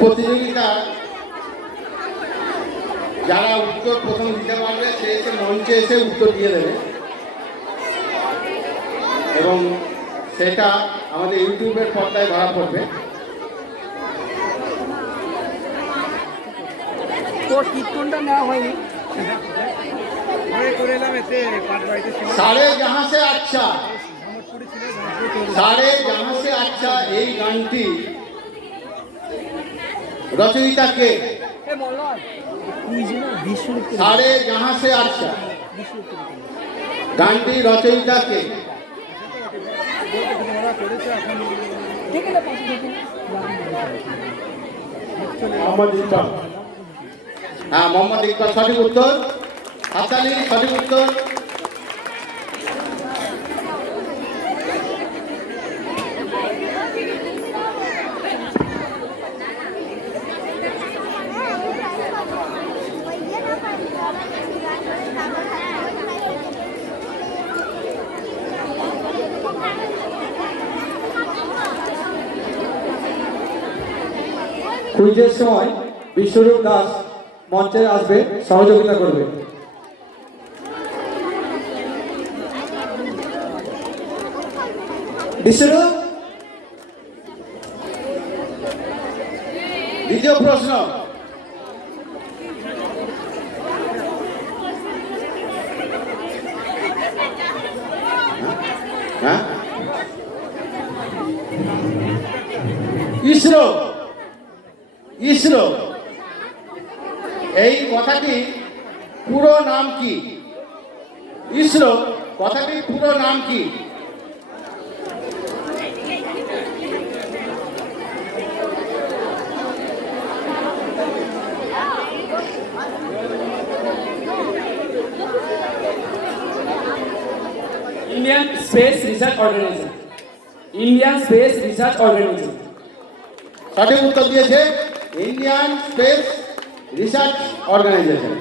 প্রতিযোগিতা যারা উত্তর প্রথম দিতে পারবে সে এসে মঞ্চে এসে উত্তর দিয়ে দেবে এবং সেটা আমাদের ইউটিউবের পর্দায় ধরা পড়বে। সারে জাহাঁ সে আচ্ছা, সারে জাহাঁ সে আচ্ছা এই গানটি রচয়িতা কে? সারে জাহাঁ সে আচ্ছা গানটি রচয়িতা কে? মোহাম্মদ ইকবাল। হ্যাঁ, মোহাম্মদ ইকবাল সঠিক উত্তর। হাততালি, সঠিক উত্তর। কুইজের সময় বিশ্বরূপ দাস মঞ্চে আসবে, সহযোগিতা করবে। বিশ্বরূপ, দ্বিতীয় প্রশ্ন। হ্যাঁ, ইসরো, ইসরো এই কথাটি পুরো নাম কি? ইসরো কথাটি পুরো নাম কি? Indian space research organisation. Indian space research organisation. সঠিক উত্তর দিয়েছে ইন্ডিয়ান স্পেস রিসার্চ অর্গানাইজেশন।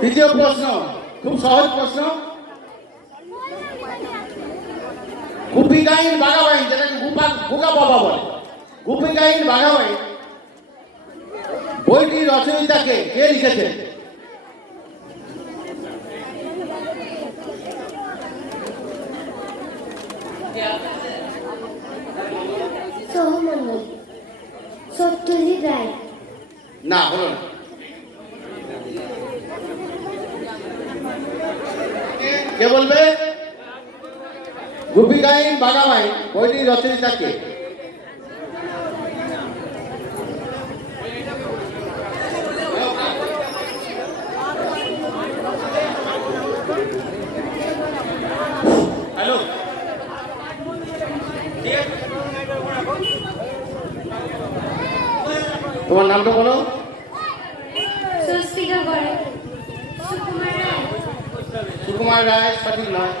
তৃতীয় প্রশ্ন, খুব সহজ প্রশ্ন। গুপি গাইন বাঘাবাইন, যেটাকে গুগা বাবা বলে, গুপি গাইন বাঘাবাইন বইটির রচয়িতাকে কে লিখেছেন? সত্যজিৎ রায়। না, হলো না। কে বলবে? গুপি গাইন বাঘাবাইন বইটির রচয়িতা কে? হ্যালো, তোমার নামটা বলো। স্বস্তিকা করে। সুকুমার রায়। সুকুমার রায় সঠিক নয়।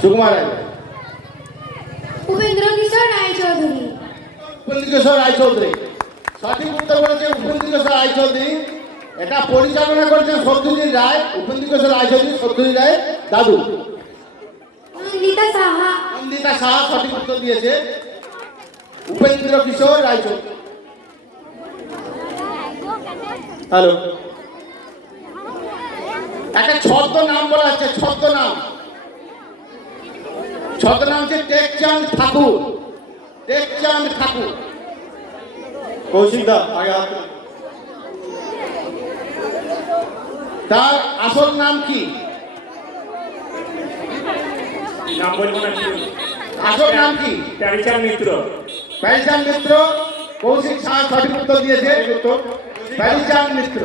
সুকুমার রায়। উপেন্দ্র কিশোর রায়চৌধুরী। উপেন্দ্র কিশোর রায়চৌধুরী সঠিক উত্তর বলেছে উপেন্দ্র কিশোর রায়চৌধুরী। এটা পরিচালনা করেছেন সত্যজিৎ রায়। উপেন্দ্র কিশোর রায়চৌধুরী সত্যজিৎ রায়ের দাদু। নন্দিতা সাহা। নন্দিতা সাহা সঠিক উত্তর দিয়েছে উপেন্দ্র কিশোর রায়চৌধুরী। হ্যালো, একটা ছদ্ম নাম বলা হচ্ছে, ছদ্ম নাম। ছদ্মনাম হচ্ছে টেকচাঁদ ঠাকুর। টেকচাঁদ ঠাকুর। কৌশিক দা আগে হাত তুলুন। তার আসল নাম কি? নাম বলবো না। আসল নাম কি? প্যারিচাঁদ মিত্র। প্যারিচাঁদ মিত্র। কৌশিক সাহা সঠিক উত্তর দিয়েছে প্যারিচাঁদ মিত্র।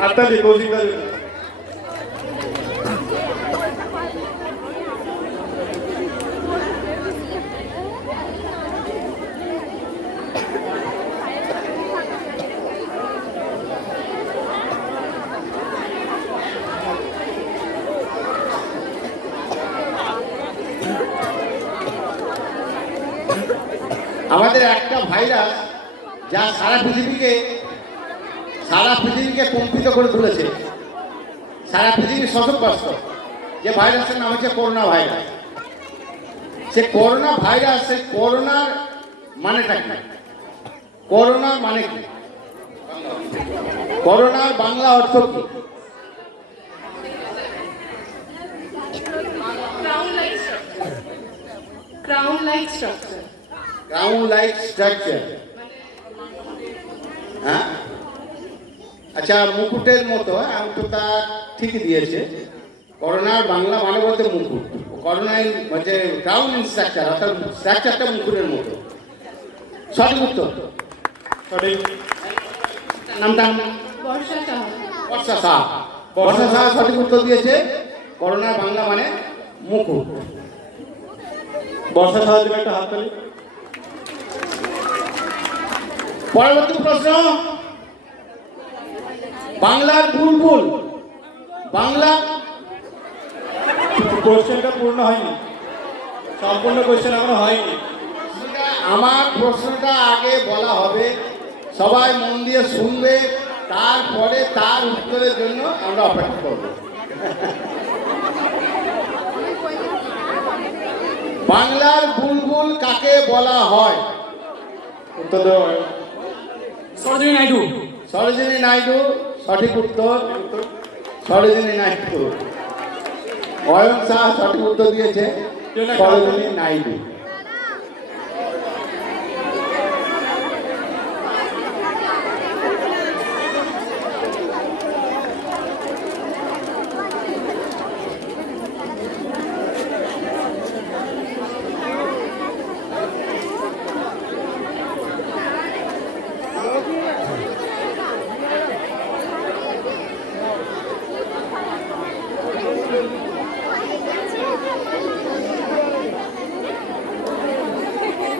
হাততালি কৌশিক দা। আমাদের একটা ভাইরাস যা সারা পৃথিবীকে কম্পিত করে তুলেছে, সারা পৃথিবীর শোষকগ্রস্ত, যে ভাইরাসের নাম হচ্ছে করোনা ভাইরাস। সে করোনা ভাইরাস, সেই করোনার মানেটা কি? করোনার মানে কি? করোনার বাংলা অর্থ কি? Crown-like structure. Crown like structure. হ্যাঁ, আচ্ছা, মুকুটের মতো। অঙ্কটা ঠিকই দিয়েছে। করোনার বাংলা মানে বলতে মুকুট। করোনায় হচ্ছে ক্রাউন স্ট্রাকচার, অর্থাৎ স্ট্রাকচারটা মুকুটের মতো। সঠিক উত্তর। সঠিক। নামটা? বর্ষা সাহা। বর্ষা সাহা। বর্ষা সাহা সঠিক উত্তর দিয়েছে। করোনার বাংলা মানে মুকুট। বর্ষা সাহায্য একটা হাততালি। পরবর্তী প্রশ্ন, বাংলার বুলবুল। বাংলা কোশ্চেনটা পূর্ণ হয়নি, সম্পূর্ণ কোশ্চেন এখনো হয়নি। আমার প্রশ্নটা আগে বলা হবে, সবাই মন দিয়ে শুনবে, তারপরে তার উত্তরের জন্য আমরা অপেক্ষা করব। বাংলার বুলবুল কাকে বলা হয়? উত্তর দেওয়া হয়। সরোজিনী নাইডু। সরোজিনী নাইডু সঠিক উত্তর। সরোজিনী নাইডু। অয়ন শাহ সঠিক উত্তর দিয়েছে, সরোজিনী নাইডু।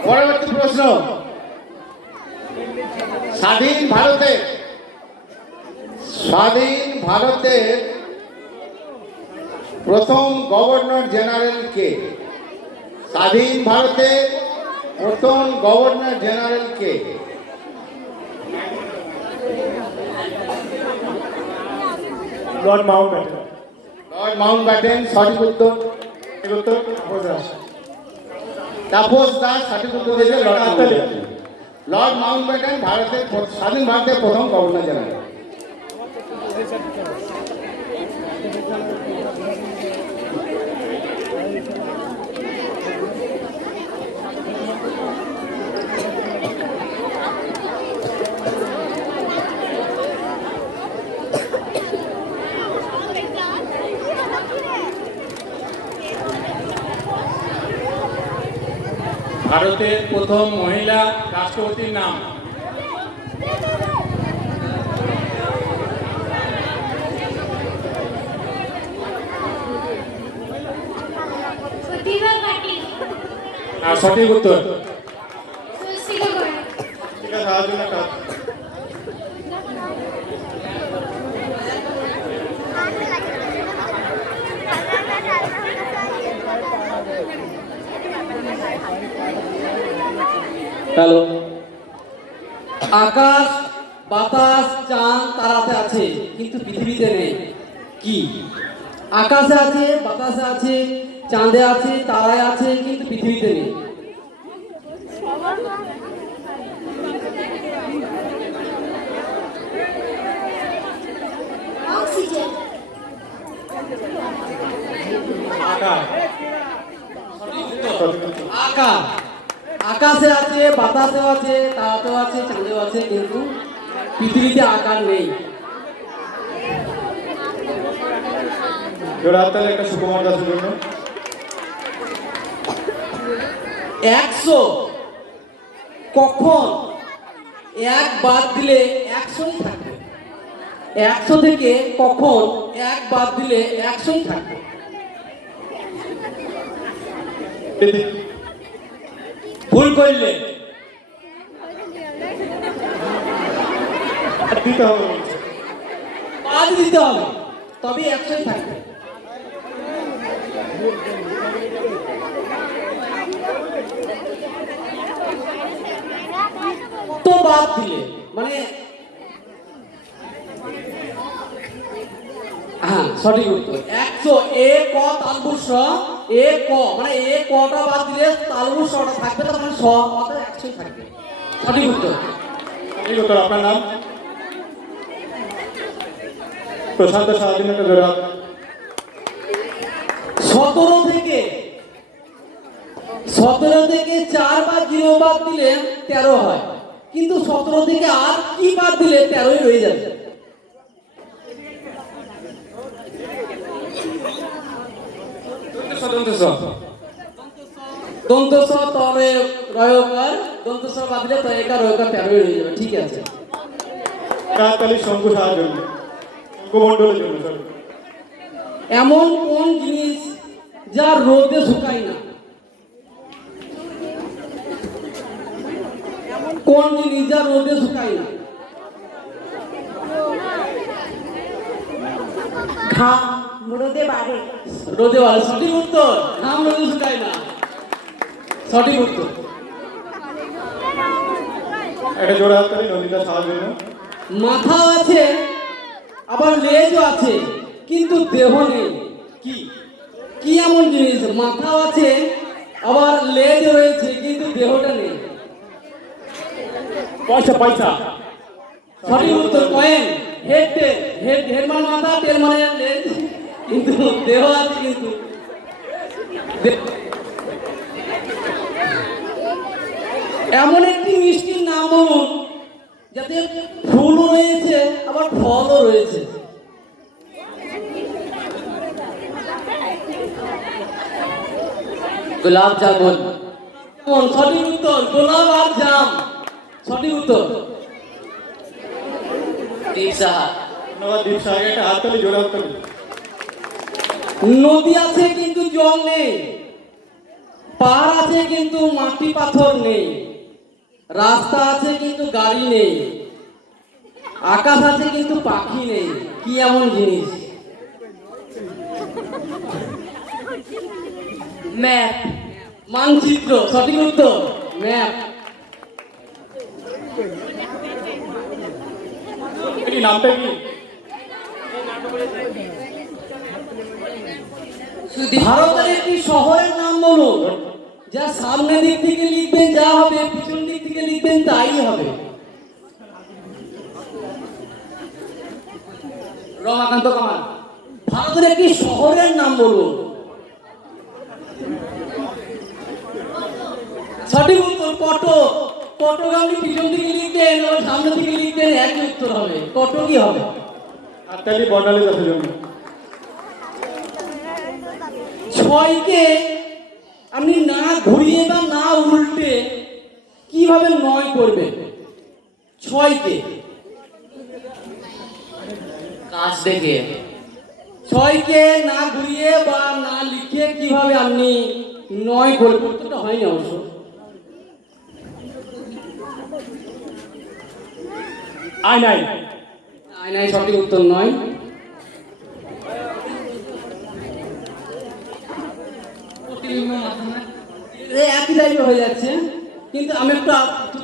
পরবর্তী প্রশ্ন, স্বাধীন ভারতের প্রথম গভর্নর জেনারেল কে? স্বাধীন ভারতের প্রথম গভর্নর জেনারেল কে? Lord Mountbatten. লর্ড মাউন্টব্যাটেন সঠিক উত্তর। উত্তর তাপস দাস। তাপস দাস সঠিক উত্তর দিয়েছে, লর্ড মাউন্টব্যাটেন। লর্ড মাউন্টব্যাটেন স্বাধীন ভারতের প্রথম গভর্নর জেনারেল। ভারতের প্রথম মহিলা রাষ্ট্রপতির নাম? প্রতিভা পাটিল। আর সঠিক উত্তর। সুশীলা গোড়া। ঠিক আছে, সাহায্য একটা হাত। হ্যালো। আকাশ, বাতাস, চাঁদ, তারাতে আছে কিন্তু পৃথিবীতে নেই। কি? আকাশে আছে, বাতাসে আছে, চাঁদে আছে, তারায় আছে কিন্তু পৃথিবীতে নেই। অক্সিজেন। আকাশ। আকাশ, আকাশে আছে, বাতাসেও আছে, তারাতেও আছে, চাঁদেও আছে কিন্তু পৃথিবীতে আকার নেই। জোড়া হাততালি একটা সুকুমার দাসের জন্য। 100 কখন এক বাদ দিলে 100ই থাকবে? 100 থেকে কখন এক বাদ দিলে 100ই থাকবে? ভুল করলে দিতে হবে, বাদ দিতে হবে, তবে 100ই থাকবে। তো বাদ দিলে মানে হ্যাঁ সঠিক উত্তর 100 এ ক তালবুস এ ক মানে এ কটা বাদ দিলে তালবুস ওটা থাকবে তার মানে স অর্থাৎ 100 থাকবে সঠিক উত্তর সঠিক উত্তর। আপনার নাম? প্রশান্ত সারাদিন একটা ধরে রাখ। 17 থেকে 4 বা 0 বাদ দিলে 13 হয় কিন্তু 17 থেকে আর কি বাদ দিলে 13ই রয়ে যাবে দন্ত স তবে রয়কার দন্ত স বাদ দিলে তো একা রয়কার 13ই রয়ে যাবে ঠিক আছে কাকতালি শঙ্কু সাহার জন্য, শঙ্কু মণ্ডলের জন্য, সরি। এমন কোন জিনিস যা রোদে শুকায় না কোন জিনিস যা রোদে শুকায় না ঘাম রোদে বাড়ে। রোদে বাড়ে সঠিক উত্তর ঘাম রোদে শুকায় না সঠিক উত্তর একটা জোড়া হাততালি নন্দিতা সাহার জন্য। মাথা আছে আবার লেজও আছে কিন্তু দেহ নেই কি কি এমন জিনিস মাথা আছে আবার লেজ রয়েছে কিন্তু দেহটা নেই পয়সা পয়সা। সঠিক উত্তর কয়েন হেড টেল হেড মানে মাথা টেল মানে লেজ কিন্তু দেহ আছে কিন্তু এমন একটি মিষ্টির নাম বলুন যাতে ফুলও রয়েছে আবার ফলও রয়েছে গোলাপ জামুন সঠিক উত্তর গোলাপ আর জাম সঠিক উত্তর ধন্যবাদ দীপ সাহাকে। একটা হাততালি জোড়া হাততালি। নদী আছে কিন্তু জল নেই পাহাড় আছে কিন্তু মাটি পাথর নেই রাস্তা আছে কিন্তু গাড়ি নেই আকাশ আছে কিন্তু পাখি নেই কি এমন জিনিস ম্যাপ মানচিত্র সঠিক উত্তর ম্যাপ কি নামটা কি? ভারতের একটি শহরের নাম বলুন যা সামনের দিক থেকে লিখবেন যা হবে পিছন দিক থেকে লিখবেন তাই হবে রমাকান্ত কামাল ভারতের একটি শহরের নাম বলুন সঠিক উত্তর কটক আপনি পিছন দিকে লিখবেন আর সামনের দিকে লিখবেন একই উত্তর হবে কটকই হবে হাততালি বর্ণালী দাসের জন্য। 6 কে আপনি না ঘুরিয়ে বা না উল্টে কিভাবে 9 করবেন 6 কে কাজ দেখে 6 কে না ঘুরিয়ে বা না লিখে কিভাবে আপনি 9 করবেন উত্তরটা হয়নি অবশ্য আয়নাই। আয়নায় সঠিক উত্তর নয় একই টাইপের হয়ে যাচ্ছে কিন্তু আমি একটু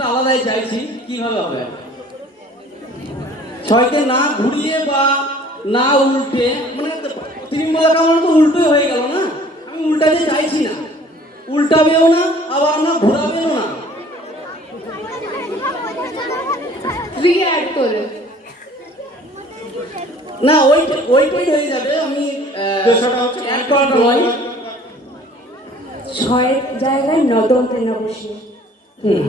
আলাদাই চাইছি কিভাবে হবে 6 কে না ঘুরিয়ে বা না উল্টে মানে তিনি বলা কারণ তো উল্টোই হয়ে গেল না আমি উল্টাতে চাইছি না উল্টাবেও না আবার আমরা ঘোরাবেও না রি-অ্যাড করে না ওইটাই হয়ে যাবে আমি দেশটা হচ্ছে অ্যাড করাটা নয় 6-এর জায়গায় নদন্তে না বসে। হুম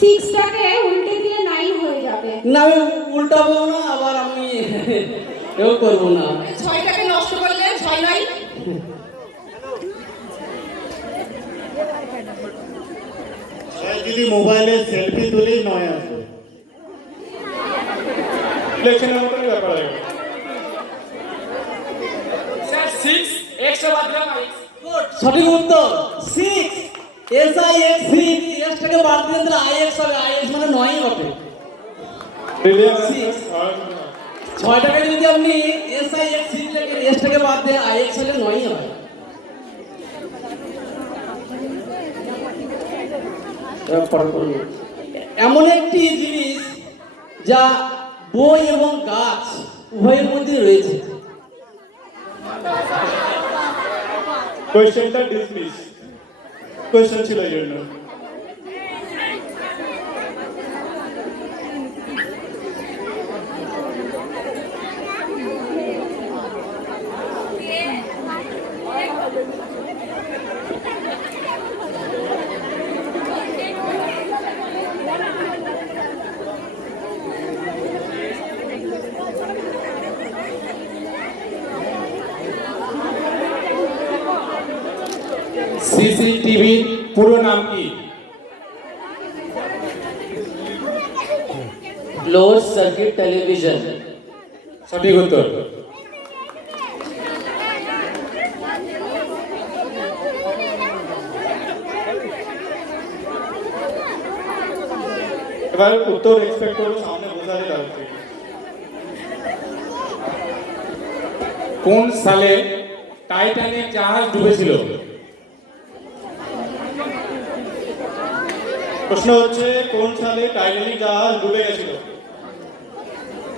6টাকে উল্টে দিলে 9 হয়ে যাবে। না আমি উল্টাবো না আবার আমি এও করবো না 6টাকে নষ্ট করলে 6 নয়। যদি মোবাইলে সেলফি তুলেই 9 আসবে। ইলেকশনের মতো ব্যাপার হয়ে গেল। সঠিক উত্তর 6 SIX 6 এস টাকে বাদ দিলে তাহলে IX হবে IX মানে 9ই বটে ব্রিলিয়ান্ট। 6 টাকা যদি আপনি SIX 6 লিখে এসটাকে বাদ দিয়ে IX হলে 9ই হয়। এমন একটি জিনিস যা বই এবং গাছ উভয়ের মধ্যে রয়েছে। কোয়েশ্চেনটা ডিসমিস, কোয়েশ্চেন ছিল এই জন্য। সিসিটিভির পুরো নাম কি? Close circuit television. সঠিক উত্তর। এবার উত্তর এক্সপেক্ট করবো সামনে বোঝাতে যাচ্ছে। কোন সালে টাইটানিক জাহাজ ডুবেছিল? প্রশ্ন হচ্ছে কোন সালে টাইটানিক জাহাজ ডুবে গেছিল?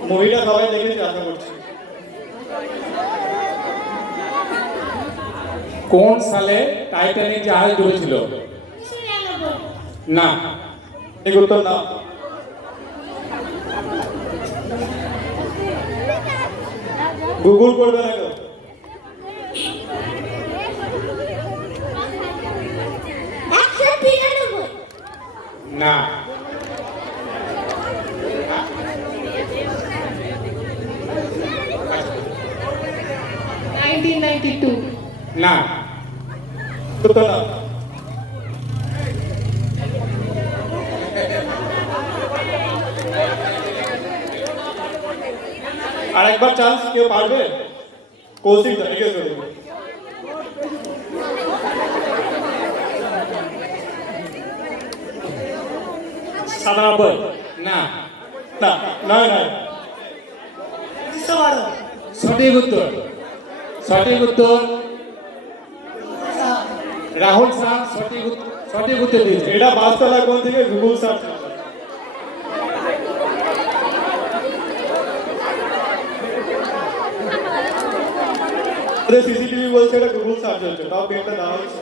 মুভিটা সবাই দেখেছে আশা করছি। কোন সালে টাইটানিক জাহাজ ডুবেছিল? না। ঠিক উত্তর না। গুগল করবে না কেউ? না। 1992 না। উত্তর না। আরেকবার চান্স, কেউ পারবে? কৌশিক দা এগিয়ে চলে যাবে। সাতানব্বই। না। না না না। সঠিক উত্তর। সঠিক উত্তর রাহুল শাহ সঠিক উত্তর দিয়েছে। এটা বাসতলা কোন থেকে গুগল সার্চ। সিসিটিভি বলছে এটা গুগল সার্চ হচ্ছে, তাও পেনটা দেওয়া হচ্ছে।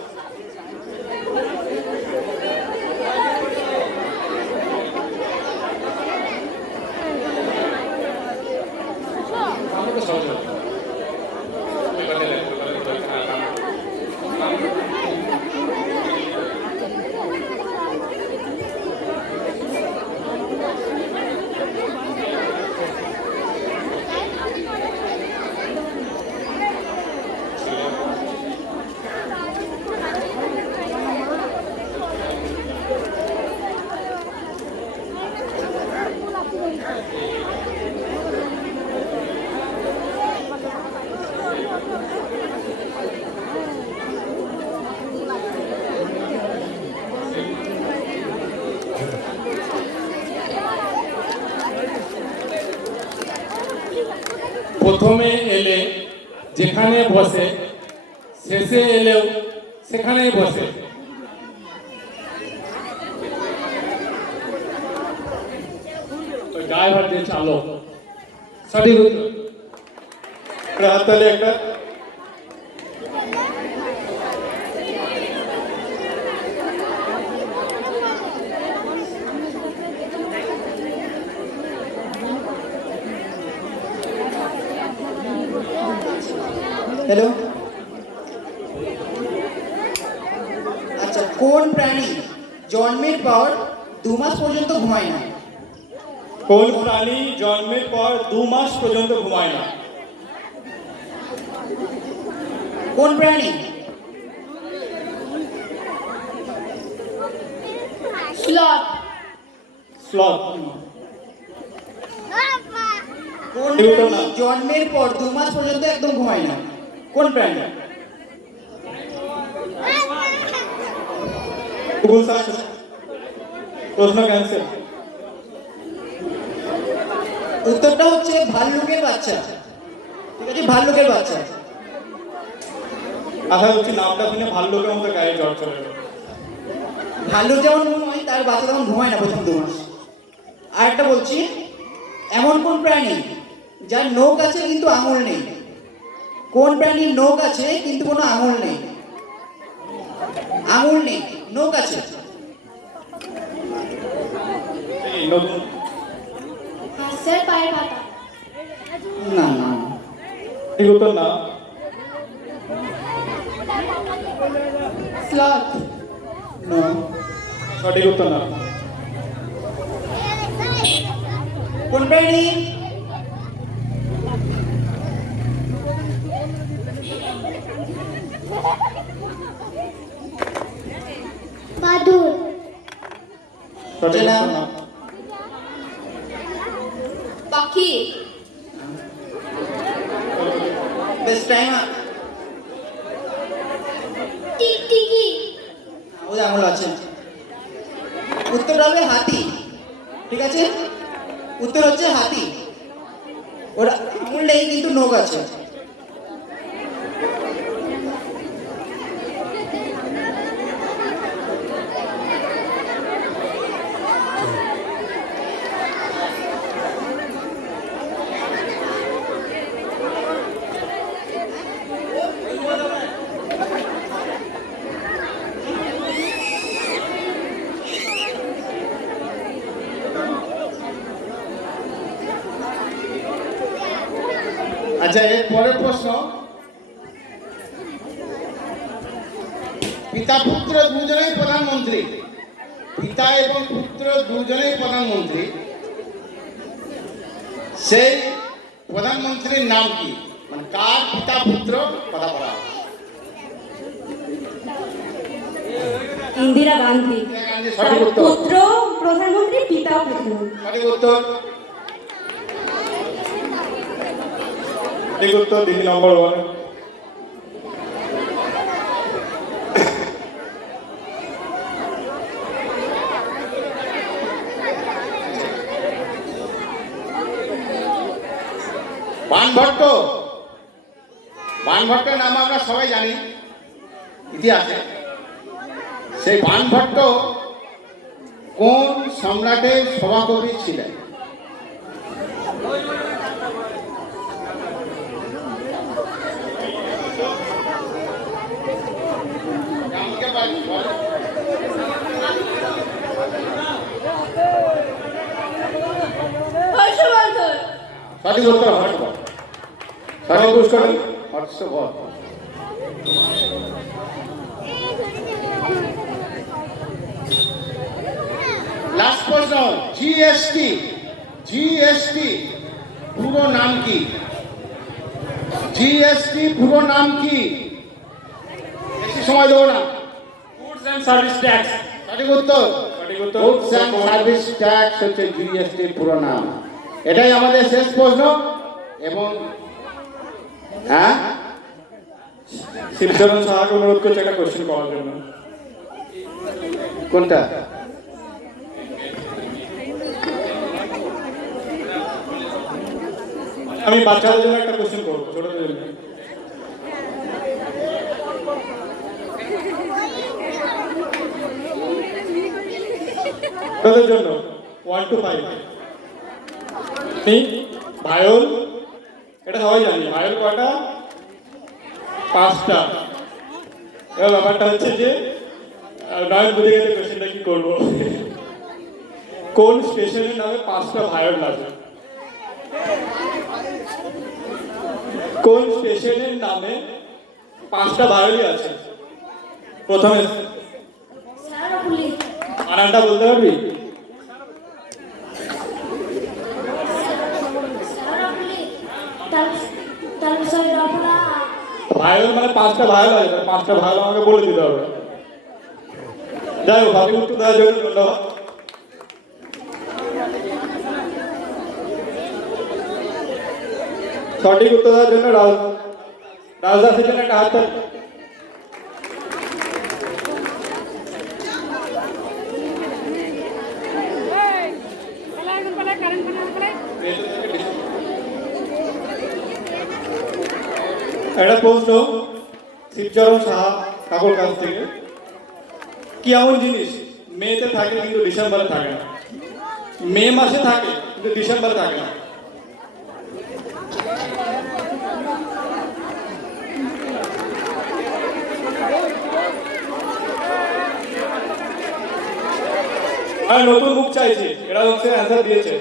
প্রথমে এলে যেখানে বসে, শেষে এলেও সেখানেই বসে। ড্রাইভার যে চালক। সঠিক উত্তর। হাততালি একটা। হ্যালো, আচ্ছা কোন প্রাণী জন্মের পর 2 মাস পর্যন্ত ঘুমায় না? কোন প্রাণী জন্মের পর 2 মাস পর্যন্ত ঘুমায় না? কোন প্রাণী? স্লথ। স্লথ। কোন প্রাণী জন্মের পর 2 মাস পর্যন্ত একদম ঘুমায় না? কোন প্রাণী? Google search. প্রশ্ন ক্যান্সেল। উত্তরটা হচ্ছে ভাল্লুকের বাচ্চা। ঠিক আছে, ভাল্লুকের বাচ্চা। আশা করছি নামটা শুনে ভাল্লুকের মতো গায়ে জ্বর চলে গেল। ভাল্লুক যেমন ঘুমায় তার বাচ্চা তেমন ঘুমায় না প্রথম 2 মাস। আর একটা বলছি, এমন কোন প্রাণী যার নখ আছে কিন্তু আঙুল নেই? কোন প্রাণীর নখ আছে কিন্তু কোনো আঙুল নেই? আঙুল নেই, নখ আছে। এই নতুন হাঁসের পায়ের পাতা। না না, ঠিক উত্তর না। স্লথ। না। সঠিক উত্তর না। কোন প্রাণী? বাদুড়। সঠিক চেনা। উত্তর না। পাখি। বেশ টাইম। টিকটিকি। ওই আঙুল আছে। উত্তর হবে হাতি। ঠিক আছে, উত্তর হচ্ছে হাতি। ওর আঙুল নেই কিন্তু নখ আছে। আচ্ছা, এর পরের প্রশ্ন, পিতা পুত্র দুজনেই প্রধানমন্ত্রী, পিতা এবং পুত্র দুজনেই প্রধানমন্ত্রী, সেই প্রধানমন্ত্রীর নাম কি? মানে কার পিতা পুত্র কথা বলা হয়? ইন্দিরা গান্ধী। সঠিক উত্তর। পুত্র প্রধানমন্ত্রী, পিতা প্রধানমন্ত্রী। সঠিক উত্তর। ঠিক উত্তর 3 নম্বর ওয়ানে। বাণভট্ট, বাণভট্টের নাম আমরা সবাই জানি ইতিহাসে। সেই বাণভট্ট কোন সম্রাটের সভাকবি ছিলেন? হর্ষবর্ধন। সঠিক উত্তর হর্ষবর্ধন। সঠিক উত্তর হর্ষবর্ধন। লাস্ট প্রশ্ন, জিএসটি, জিএসটি পুরো নাম কি? জিএসটি পুরো নাম কি? বেশি সময় দেবো না। Goods and service tax. সঠিক উত্তর। সঠিক উত্তর। গুডস অ্যান্ড সার্ভিস ট্যাক্স হচ্ছে জিএসটির পুরো নাম। এটাই আমাদের শেষ প্রশ্ন। এবং হ্যাঁ, শিবচরণ সাহাকে অনুরোধ করছে একটা কোশ্চেন করার জন্য। কোনটা? আমি বাচ্চাদের জন্য একটা কোশ্চেন করবো, ছোটদের জন্য। ছোটদের জন্য 1 to 5। ভায়োল, এটা সবাই জানি। ভায়োল কটা? 5টা। এবার ব্যাপারটা হচ্ছে যে নয় বুঝে গেলে কোশ্চেনটা কি করবো। কোন স্টেশনের নামে 5টা ভায়োল আছে? কোন স্টেশনের নামে 5টা ভায়োলই আছে? প্রথমে সারাপুলি। বানানটা বলতে পারবি? সারাপুলি। তারপরে রপনা। ভায়োল মানে 5টা ভায়োল আছে, 5টা ভায়োল আমাকে বলে দিতে হবে। যাই হোক, আমি উত্তর দেওয়ার জন্য ধন্যবাদ। সঠিক উত্তর দেওয়ার জন্য রাজদাসের জন্য একটা হাত তালি। একটা প্রশ্ন শিবচরণ সাহা কাকুর কাছ থেকে, কি এমন জিনিস মেতে থাকে কিন্তু ডিসেম্বরে থাকে না? মে মাসে থাকে কিন্তু ডিসেম্বরে থাকে না। আর নতুন বুক চাইছি, এরা হচ্ছে অ্যান্সার দিয়েছে।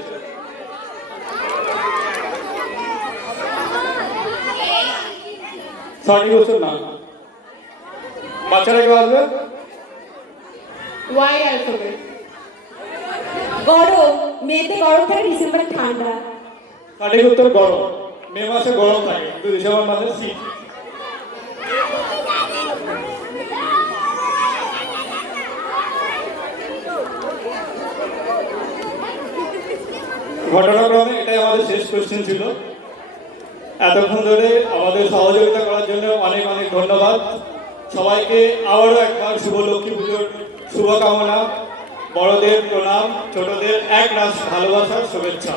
সঠিক উত্তর না। বাচ্চারা কেউ আসবে? Y alphabet. গরম, মেতে গরম থাকে, ডিসেম্বরে ঠান্ডা। সঠিক উত্তর গরম। মে মাসে গরম থাকে কিন্তু ডিসেম্বর মাসে শীত। ঘটনাক্রমে এটাই আমাদের শেষ কোশ্চেন ছিল। এতক্ষণ ধরে আমাদের সহযোগিতা করার জন্য অনেক অনেক ধন্যবাদ সবাইকে। আবারও একবার শুভ লক্ষ্মী পুজোর শুভকামনা, বড়দের প্রণাম, ছোটদের এক রাশ ভালোবাসার শুভেচ্ছা।